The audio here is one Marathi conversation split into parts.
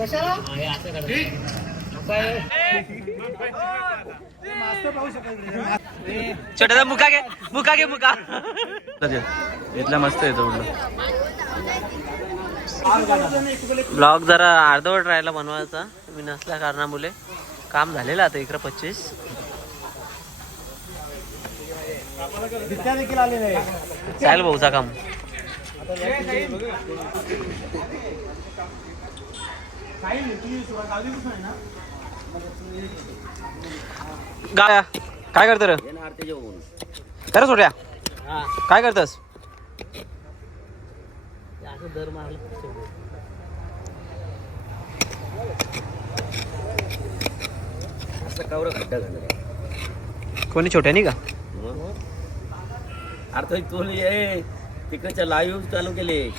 छोटासा मुका घे मुका इथला मस्त येतो ब्लॉग जरा अर्धवट राहायला बनवायचा मी नसल्या कारणामुळे काम झालेलं आता 11:25 चालेल भाऊचा काम गाया काय करत रे कर सोड्या काय करतस कोणी छोट्या नाही का अर्थ तिकडच्या लाईव्ह चालू केले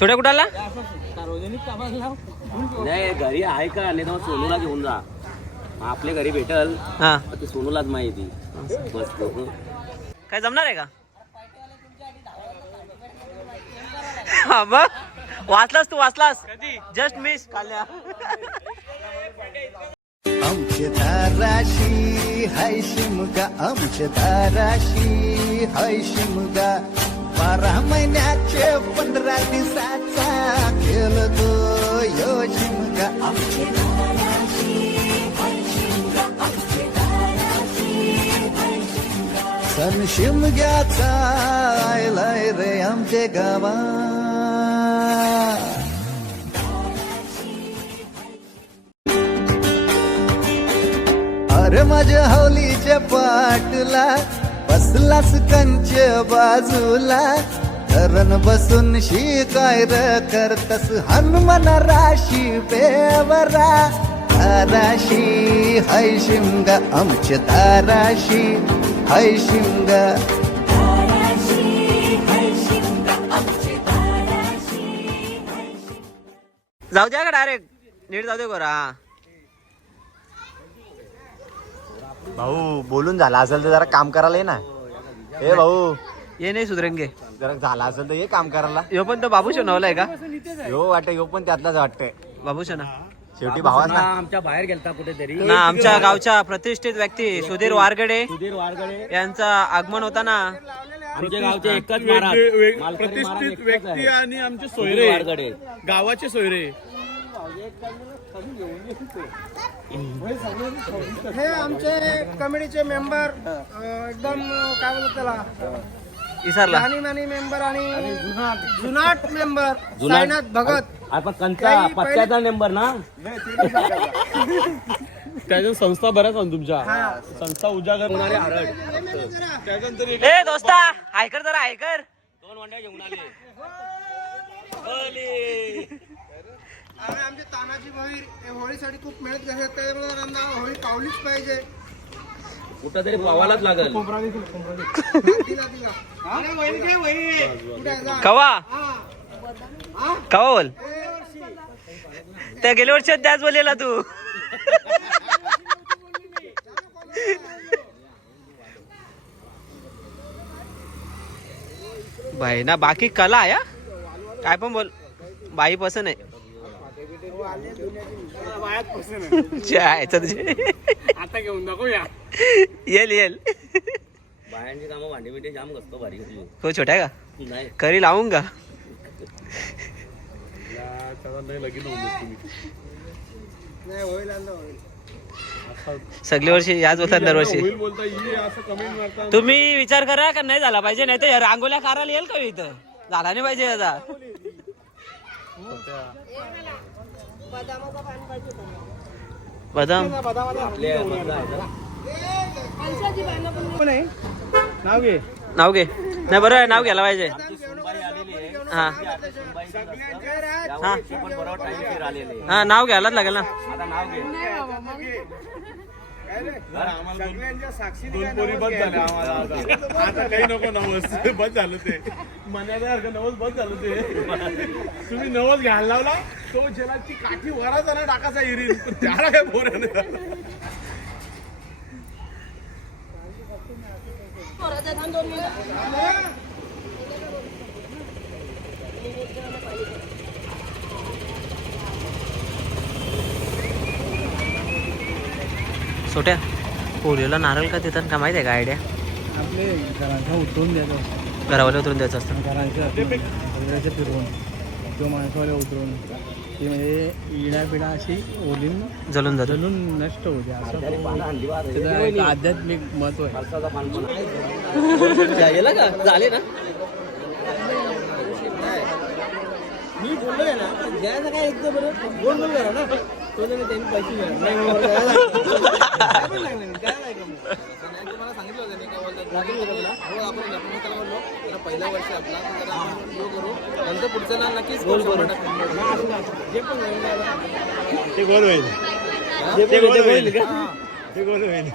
छोट्या कुठाला नाही घरी आहे का नाही तर सोनूला घेऊन जा आपल्या घरी भेटल हा ते सोनूलाच माहिती मस्त काय जमणार आहे का हा बघ वाचलास तू वाचलास जस्ट मिस काल्या आमच्या दाराशी हाय शिमगा आमच्या दाराशी हाय शिमगा 12 महिन्याचे 15 दिवसाचा खेळतो यो शिमगा आमच्या दाराशी हाय शिमगा आमच्या दाराशी हाय शिमगा सण शिमग्याचा आयलाय रे आमच्या गावात अरे माझ्या हौलीच्या पाटला बसलास कंच बाजूला धरण बसून शिकाय र करतस हनुमान राशी बेवरा दाराशी हाय शिमगा आमच्या दाराशी हाय शिमगा जाऊ द्या का डायरेक्ट नीट जाऊ दे बरं भाऊ बोलून झाला असेल तर जरा काम करायला ये ना ए भाऊ ये नाही सुधरेंगे जरा झाला असेल तर ये काम करायला यो पण तो बाबू शोनवलाय का यो वाटतं यो पण त्यातलाच वाटतंय बाबू शोना शेवटी भावाच ना आमच्या बाहेर गेलता कुठेतरी ना आमच्या गावच्या प्रतिष्ठित व्यक्ती सुधीर वारगडे सुधीर वारगडे यांचं आगमन होता ना आमच्या गावचे एकच महाराज प्रतिष्ठित व्यक्ती आणि आमचे सोयरे वारगडे गावाचे सोयरे हे आमचे कमिटीचे मेंबर एकदम काय बोलतात त्याला इसरला मानी मेंबर आणि जुनाट मेंबर साईनाथ भगत आपण कंचा पत्त्याचा नंबर ना त्याच्या संस्था बऱ्याच आहेत तुमच्या संस्था उजागर होणारे हरड त्याच्यानंतर ए दोस्ता ऐकर जरा ऐकर 2 वंड्या घेऊन आले आणि आमचे तानाजी भोईर हे होळीसाठी खूप मेहनत घेतात त्यामुळे त्यांना होळी पावलीच पाहिजे कुठं तरी पावालाच लागल दिला अरे वहिनी काय वहिनी कुठे जा कवा कवा बोल त्या गेल्या वर्षात त्याच बोललेला तू भाई ना बाकी कला आहे काय पण बोल बाई पसंत आहे आता घेऊन दाखवूया येल बायांची कामं भांडी बिंडी जाम घसतो भारी घेतली हो छोटा का नाही करी लावून का नाही लगीन होऊन तुम्ही नाही होईल होईल सगळी वर्षी याच होतात दरवर्षी होईल बोलता ये असं कमेंट मारता तुम्ही विचार करा का नाही झाला पाहिजे नाही तर रांगोल्या काराला येईल का इथं झाला नाही पाहिजे आता बदाम आपल्या मधलं आहे ना. नाव घे नाव घे नाही बरं आहे नाव घ्यायला पाहिजे हा हा पण बरोबर टाइम फिर आलेले हा नाव घ्यायलाच लागेल ना आता नाव घे दोन पोरी बस झाल्या आम्हाला आता काही नको नवस बस झालं ते मनासारखं नवस बस झालं ते तुम्ही नवस घ्यायला लावला तो ज्याला ती काठी वराचा ना टाकाचा इरील त्याला काय पोराने छोट्या पोरीला नारळ का देतात का माहिती आहे का आयडिया? आपले घरांच्या उतरून द्यायचं घरावाले उतरून द्यायचं असतं. घरांच्या फिरवून किंवा माणसावाले उतरून ती म्हणजे इडा पिढा अशी ओलीन जलून जातो. जलून नष्ट होते असं त्याचं एक आध्यात्मिक महत्व आहे. गेला का झाले ना. मी बोललोय ना ज्याचं काय एकदम बरं गोल गोल करा ना तो जरी त्यांनी पैसे मिळाले नाही मला सांगितलं होतं नाही काय बोलतात लागेल होतं तुला हो आपण त्याला बोललो त्याला पहिल्या वर्षी आपला जरा आपण ग्रो करू नंतर पुढचं ना नक्कीच गोल करू जे पण ते गोल होईल. ते गोल होईल का? ते गोल होईल.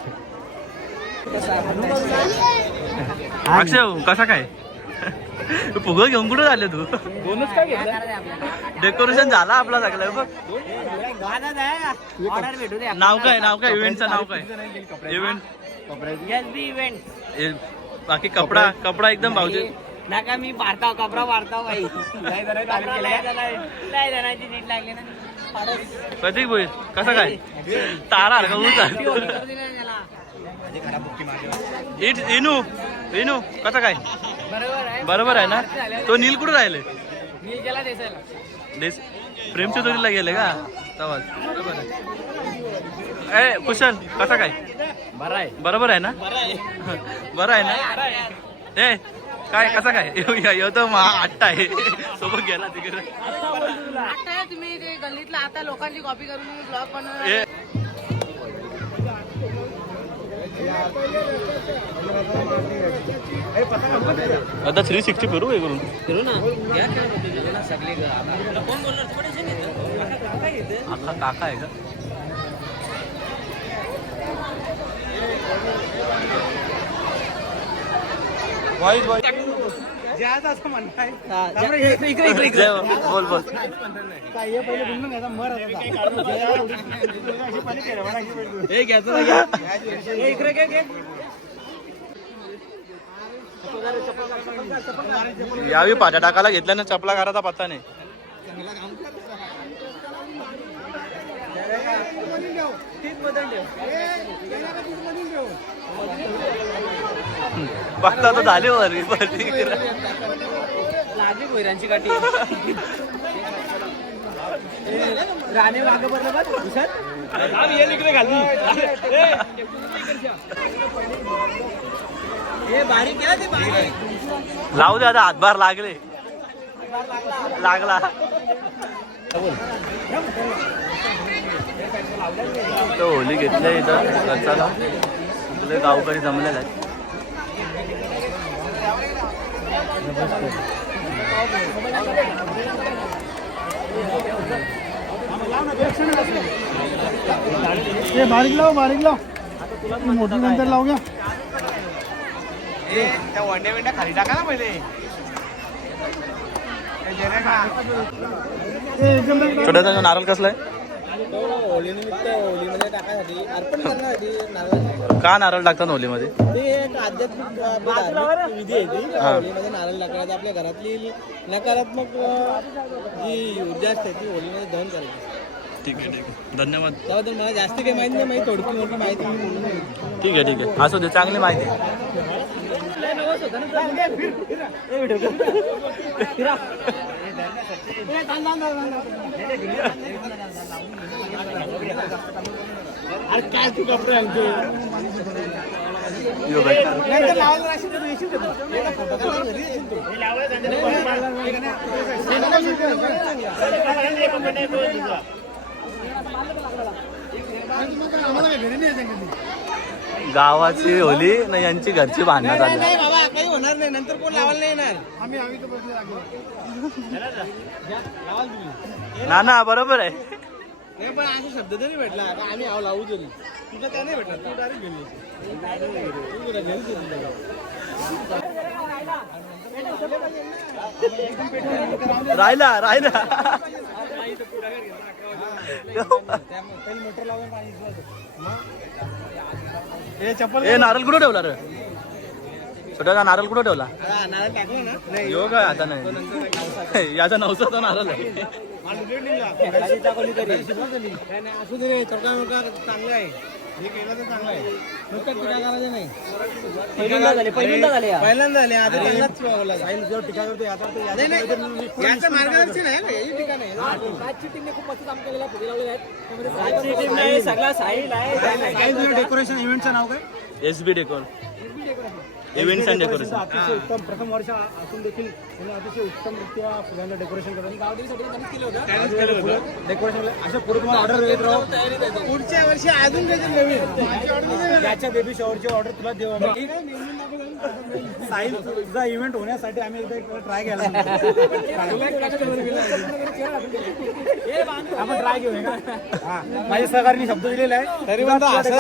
अक्षय कसा काय फुगं घेऊन कुठे झाले तू? बोनस काय घेतलं डेकोरेशन झाला आपला सगळं बघ. नाव काय इव्हेंटचं नाव काय? इव्हेंट बाकी कपडा एकदम भाऊजी. नका मी पारता कपडा वाढता बाई नाही जणांची नीट लागली ना. प्रतीक भाई कसा काय तारा का ऊस इनू कसा काय? बरोबर आहे ना. तो नील कुठे राहिले? प्रेमच्या चोरीला गेले का तवाच. बरोबर आहे. ए कुशल कसा काय? बरोबर आहे ना. बरं आहे ना. ए काय कसा काय यो तर आट्टा आहे सोबत गेला तिकडे. तुम्ही ते गल्लीतला आता लोकांची कॉपी करून ब्लॉग बनवणार. आता 360 फिरू हे करून फिरू ना सगळे कोण बोलणार अख्खा काका आहे का? असं म्हणणं आहे बोल बोल. काय हे पहिले बोलून घ्यायचा मर यावी पाट्या टाकायला घेतल्या ना चपला करायचा पत्ता नाही. बघता तो झाले वर भैरांची काठी राणे वाघ बरोबर बारीक आहे ते बारीक लावू दे आता हातभार लागले लागला तो होली घेतल्या इथं खर्चाला आपले गावकरी जमलेला आहे. बारीक लाव मोठी नंतर लावू घ्या. त्या वंड्या विंड्या खाली टाका ना पहिले. छोट्याचा नारळ कसलाय? होलीनिमित्त होलीमध्ये टाकायसाठी अर्पण करण्यासाठी नारळ. का नारळ टाकतात होलीमध्ये? ते एक आध्यात्मिक धार्मिक विधी आहे ती. होलीमध्ये नारळ टाकायचं आपल्या घरातली नकारात्मक जी ऊर्जा असते ती होलीमध्ये दहन करायची. ठीक आहे धन्यवाद. त्याबद्दल मला जास्त काही माहिती नाही. माहिती थोडकी मोठी माहिती मी बोलून नाही. ठीक आहे असू दे चांगली माहिती. अरे काय तू कपडे आणतो गावाची होली ना यांची घरची भांडणं झाली. नाही बाबा काही होणार नाही. नंतर कोण लावायला नाही येणार. आम्ही ना बरोबर आहे. नाही पण असा शब्द तरी भेटला आता आम्ही आव लावू तरी तुझं काय नाही भेटणार. तू डायरेक्ट गेली राहिला मोटर लावून पाणी ए नारळ कुठं ठेवला रे? छोट्याचा नारळ कुठं ठेवला? नारळ टाकलं ना. नाही यो काय आता नाही याचा नवसाचा नारळ आहे. असू दे चौका मोका चांगलं आहे. हे केलं तर चांगलं आहे नुसतं टीका करायचं नाही पहिल्यांदा झाले पहिल्यांदा झाले आता त्यांनाच टीका करतो याचं मार्गदर्शन आहे ना याची टीका नाही खूप मस्त काम केलेलं आहे पुढे लावलेले आहेत सगळा साहिल आहे डेकोरेशन इव्हेंटचं नाव काय SB decor events and decoration. अतिशय उत्तम प्रथम वर्ष असून देखील त्यांनी अतिशय उत्तमरित्या फुलांना डेकोरेशन डेकोरेशन असं पुढे तुम्हाला ऑर्डर देत राहू पुढच्या वर्षी अजून त्याचे नवीन याच्या बेबी शॉवरची ऑर्डर तुला देऊ आम्ही. साहिल तुझा इव्हेंट होण्यासाठी आम्ही एकदा ट्राय केला आपण ट्राय घेऊया का माझ्या सहकार्याने शब्द दिलेला आहे तरी पण असं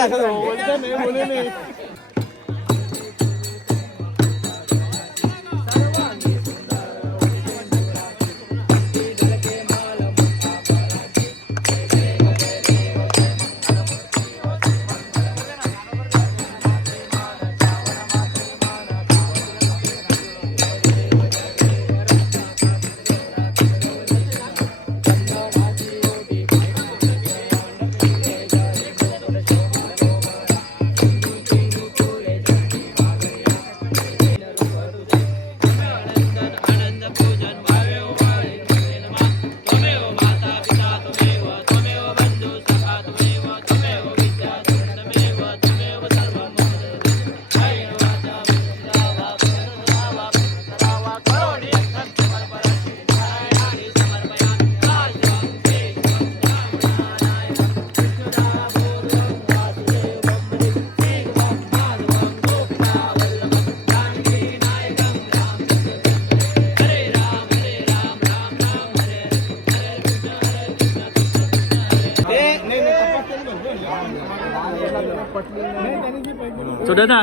छोटे ना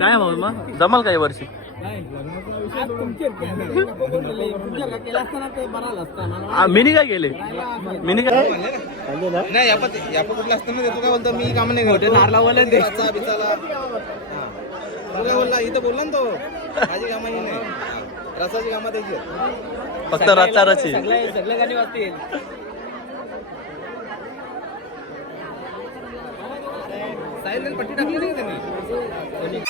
काय भाऊ मग जमाल काय वर्षी मिनी काय केले मिनी काय नाही यापा कुठला असताना देतो काय बोलतो मी काम नाही करतो नारला बोलला बिचाला काय बोलला इथं बोलला ना तो माझी कामाची नाही रसाची कामं त्याची फक्त रचा रची सगळे गाणी वाजतील. साहिल पट्टी टाकली नाही त्यांनी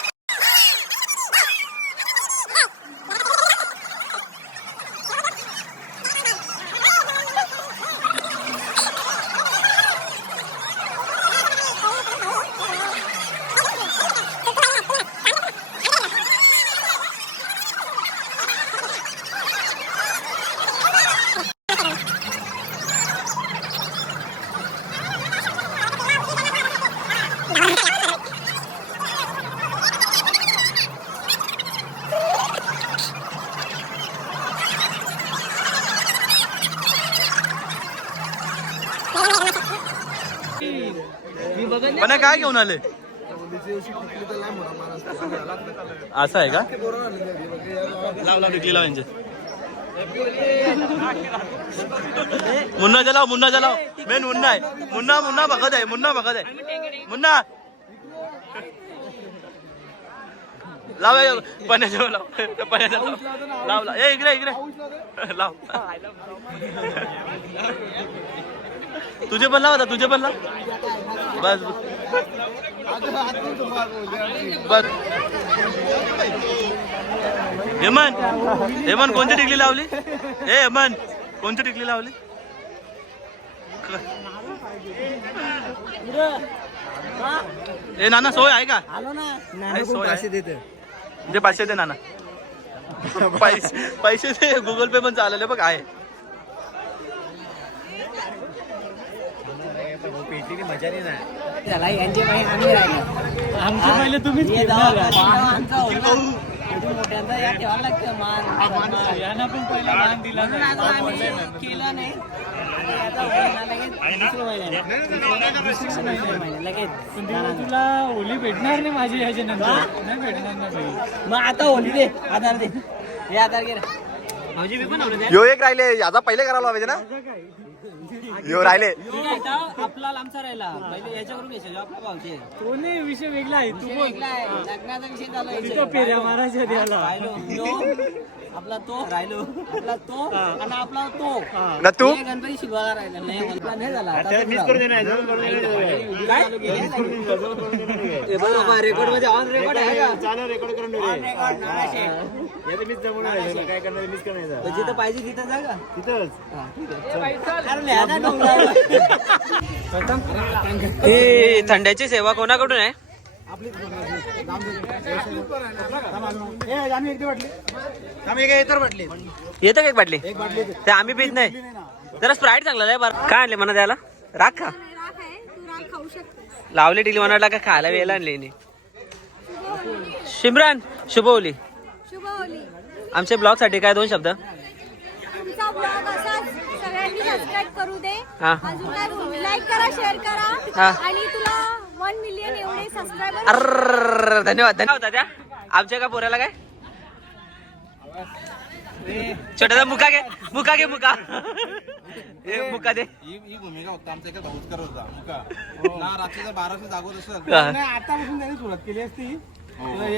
पण काय घेऊन आले असं आहे का लाव लाव टिकली लाव यांचे मुन्ना जलाव मेन मुन्ना आहे मुन्ना बघत आहे मुन्ना लाव पण्याच्या लाव ए इकडे लाव तुझे पण लाव बस हेमन कोणती टिकली लावली हेमन कोणती टिकली लावली ए नाना सोय आहे का सोय आहे दे 500 दे नाना पैसे दे गुगल पे पण चालेल बघ आहे पेटीने मजा नाही ना त्याला यांचे आम्ही राहिले आमचे पहिले तुम्हीच मोठ्यांदा या ठेवायला लागतं मान यांना पण पहिला मान दिला केला नाही तुला होली भेटणार नाही माझी ह्याच्यानंतर नाही भेटणार ना मग आता होली दे आधार दे हे आधार घे यो एक राहिले याचा पहिले करायला हवे ना यो राहिले आपला लांबचा राहिला पहिले याच्यावरून घ्यायचे आपला भावचे तो नाही विषय वेगळा आहे तू वेगळा आहे लग्नाचा विषय चालू आहे फेऱ्या मारायच्या द्यायला आपला तो राहिलो आपला तो आणि आपला तो ना तू हे गणपती शिकवायला राहिला नाही आपला नाही झाला रेकॉर्ड मध्ये ऑन रेकॉर्ड आहे का काय करणार मिस करणार जिथं पाहिजे तिथं जा का तिथंच थंड्याची सेवा कोणाकडून आहे? येतं का एक बाटली? ते आम्ही पित नाही. जरा स्प्राईट चांगला आहे बरं. काय आणले म्हणा द्यायला? राख का लावले टिली म्हणा का खायला वेळेला आणले. शिमरान शुभवली आमच्या ब्लॉग साठी काय 2 शब्द? तुमचा ब्लॉग असाच सगळ्यांनी सबस्क्राईब करू दे. हा. अजून काय लाईक करा, शेअर करा हा. आणि तुला 1 मिलियन एवढे सबस्क्रायबर. अर्र धन्यवाद धन्यवाद दादा. आमच्या का पोऱ्याला काय छोटासा मुका घे मुका घे मुका मुका दे. ही भूमिका होता आमचा एका भाऊचकर होता मुका ना रात्रीचा 1200 जागोत असत नाही आतापासून त्यांनी सुरुवात केली असती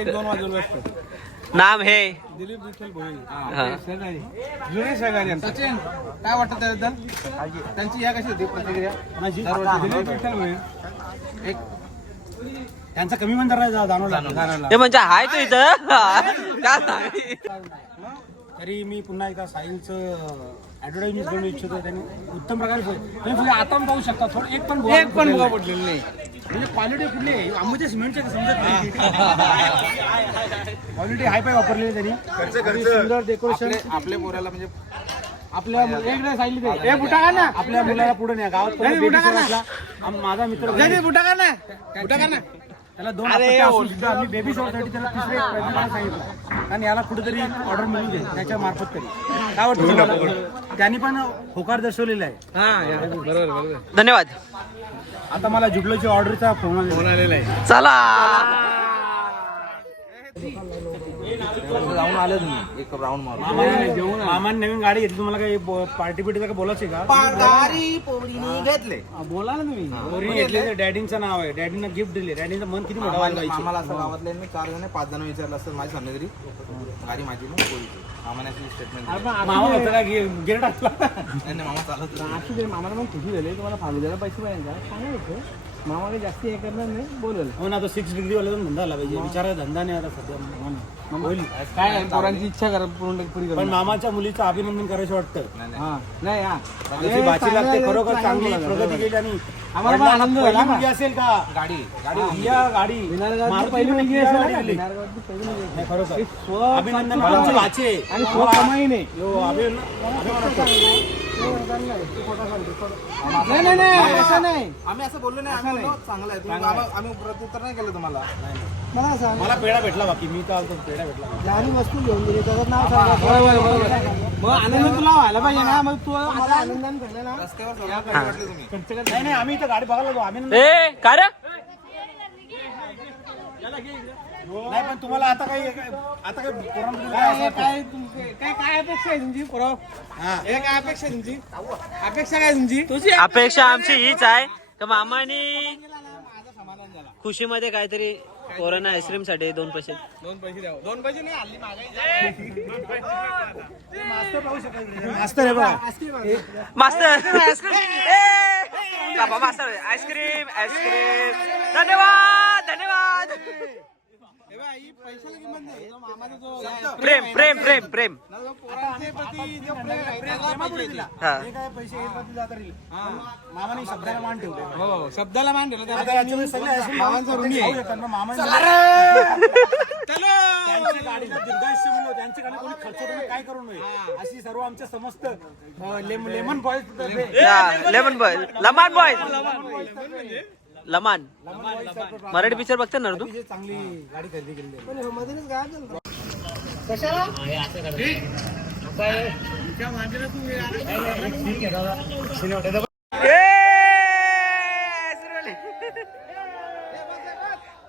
1-2 वाजवलं असतं. नाम हे दिलीप विठ्ठल भोईर हा. जुने सहकारी सचिन काय वाटतं त्याबद्दल त्यांची या कशी होती प्रतिक्रिया माझी दिलीप विठ्ठल भोईर एक त्यांचा कमी पण जरा जाणवला ते म्हणजे हाय तो इथं काय नाही. तरी मी पुन्हा एकदा साहिलचं ऍडव्हर्टाइजमेंट करू इच्छितो. त्यांनी उत्तम प्रकारे तुम्ही आता पण पाहू शकता थोडं एक पण बुवा पडलेलं नाही. म्हणजे क्वालिटी कुठली आहे आंबोच्या सिमेंटच्या समजत नाही. क्वालिटी हाय पाय वापरलेली त्यांनी सुंदर डेकोरेशन आपल्या पोराला म्हणजे आपल्या एकदा सांगितले बुटा ना आपल्या मुलाला पुढे नाही गावात माझा मित्र बुटा का ना त्याला 2 सुद्धा आम्ही बेबी शॉपसाठी त्याला 3रे सांगितलं आणि याला कुठेतरी ऑर्डर मिळू दे त्याच्या मार्फत तरी काय वाटतं त्यांनी पण होकार दर्शवलेला आहे. बरोबर धन्यवाद. आता मला जुबलोची ऑर्डरचा फोन आलेला आहे. चला जाऊन आले तुम्ही एक राऊंड मारून मामाने नवीन गाडी घेतली. तुम्हाला काही पार्टी पिटी का बोलायचं का? घेतले बोला ना तुम्ही. पोरीने घेतली तर डॅडींचं नाव आहे. डॅडीनं गिफ्ट दिले. डॅडीचं मन किती मोठा व्हायला पाहिजे. आम्हाला असं गावातले मी 4 जण 5 जण विचारलं असतं माझी सामने तरी गाडी माझी ना पोरीची मामाने स्टेटमेंट मामा होता का गेट टाकला मामा चालत मामाला पण खुशी झाली. तुम्हाला फालुद्याला पैसे पाहिजे का सांगा होतं मामा काही जास्त हे करणार नाही बोलवलं हो ना. तो 6 डिग्री वाला धंदा आला पाहिजे. विचारा धंदा नाही आता सध्या होईल काय पोरांची इच्छा करा पुरी पण मामाच्या मुलीचं अभिनंदन करायचं वाटतं. नाही जशी बाची लागते खरोखर चांगली प्रगती केली आणि आम्हाला पण आनंद झाला. मुलगी असेल का गाडी गाडी पहिली मुलगी असेल खरोखर अभिनंदन तुमची भाची आणि कमाई नाही नाही आम्ही असं बोललो नाही आम्ही बोललो चांगलं आहे तुम्ही आम्ही प्रत्युत्तर नाही केलं तुम्हाला. मला पेढा भेटला बाकी मी तर पेढा भेटला आणि वस्तू घेऊन दिली त्याचं नाव मग आनंद तुला व्हायला पाहिजे ना. मग तू आनंदाने भेटला ना रस्त्यावर वाटले तुम्ही नाही आम्ही इथं गाडी बघायला जाऊ आम्ही ए काय रे नाही पण तुम्हाला आता काही काय अपेक्षा आहे तुमची पुराव काय अपेक्षा आहे तुमची अपेक्षा काय तुमची तुझी अपेक्षा आमची हीच आहे का मामाने खुशीमध्ये काहीतरी कोरोना आईस्क्रीम साठी 2 पैसे 2 पैसे द्यावं 2 पैसे नाही हल्ली महागाई मास्तर पाहू शकत मास्तर आहे बघा मास्तर मास्तर आईस्क्रीम आईस्क्रीम धन्यवाद धन्यवाद. पैशाला किंमत नाही मामाचा जो प्रेम प्रेम प्रेम प्रेम पोरांचे प्रति जो प्रेम हा काय पैसे मामाने शब्दाला मान ठेवले. हो शब्दाला मान ठेवलं. मामांचा ऋणी आहे. त्यांच्या गाडीचं दीर्घायुष्य मिळो त्यांच्या गाडी कोणी खर्च काय करू नये अशी सर्व आमच्या समस्त लेमन बॉयज लेमन बॉय लमान बॉय लमान मराठी पिक्चर बघते ना तू? चांगली गाडी खरेदी केली.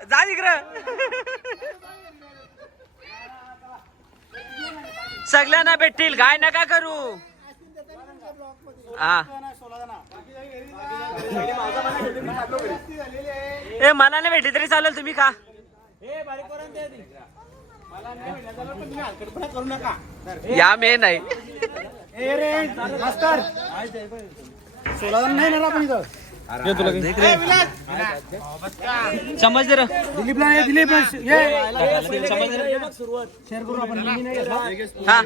जा इकडं. सगळ्यांना भेटतील काय नका करू. हा ए मला नाही भेटली तरी चालेल तुम्ही खा. करू नका. या मेन आहे. ए रे मास्तर सोळा नाही ना आपण इथं. समज रे दिलीपला दिलीप शेअर करू आपण. हा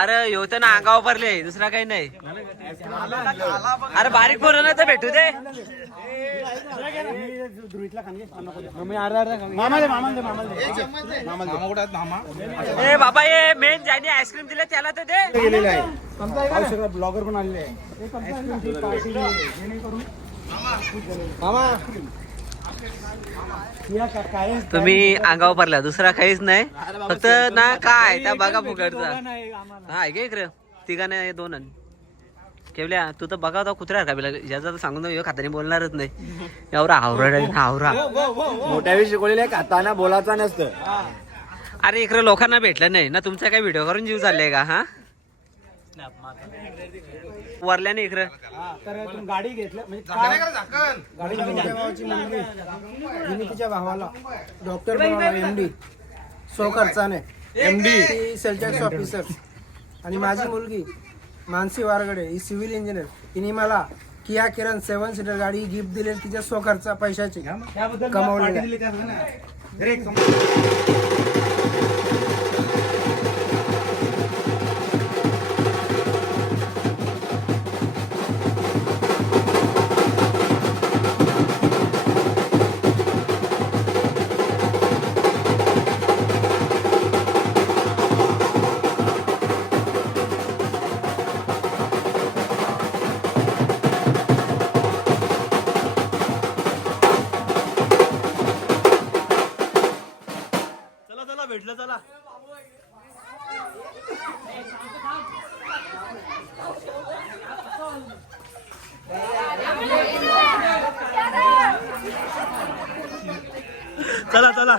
अरे ह्यो तर ना अंगावर भरले दुसरा काही नाही. अरे बारीक पोरं ना तर भेटू दे. ए बाबा ये मेन ज्याने आईस्क्रीम दिले त्याला तर दे. ब्लॉगर पण आलेले आहे. तुम्ही अंगावर भरला दुसरा काहीच नाही. फक्त ना काय त्या बघा फुकटचा. हा ऐक इकडे तिघाने दोन केवल्या तू तर बघा होता कुत्र्या का याचा तर सांगून ह्यो खाताने बोलणारच नाही. एवढा हावरा मोठ्यावी शिकवलेल्या खाताना बोलायचा नसतं. अरे इकडे लोकांना भेटलं नाही ना. तुमचा काय व्हिडिओ करून जीव चाललाय का? हा वरल्याने इकडं तर तुम्ही गाडी घेतलं म्हणजे गाडी भावाची मुलगी तिच्या भावाला डॉक्टर बनवला MD सो खर्चाने MD सेल टॅक्स ऑफिसर. आणि माझी मुलगी मानसी वारगडे ही सिव्हिल इंजिनियर. तिने मला किया किरण 7 सीटर गाडी गिफ्ट दिली तिच्या सो खर्चा पैशाची कमावलेली. भेटलं चला. चला चला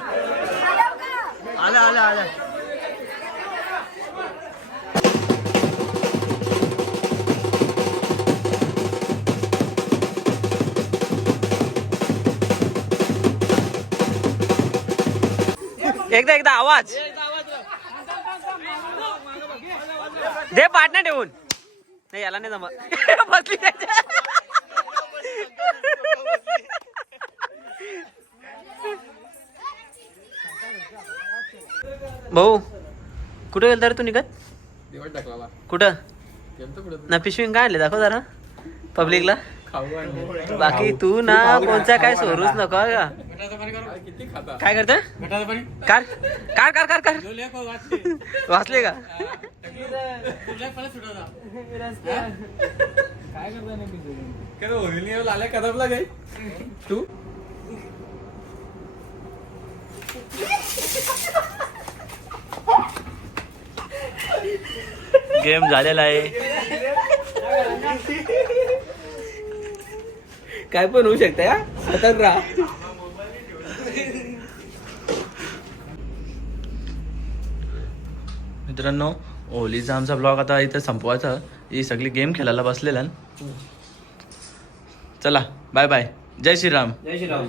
आल्या आल्या आल्या. एकदा आवाज दे पाटणा ठेवून. नाही याला नाही जमत. बसली त्याच्या. भाऊ कुठं गेलता रे तू निघत? कुठं ना पिशवी काय आणले दाखव जरा पब्लिकला. बाकी तू ना कोणचा काय सोरूच नको का. काय करत car car car car car वाचले का? तू गेम झालेला आहे. काय पण होऊ शकतं का? सतत राहा. मित्रांनो होलीचा आमचा ब्लॉग आता इथं संपवायचा. ही सगळी गेम खेळायला बसलेला. चला बाय बाय. जय श्रीराम. जय श्रीराम.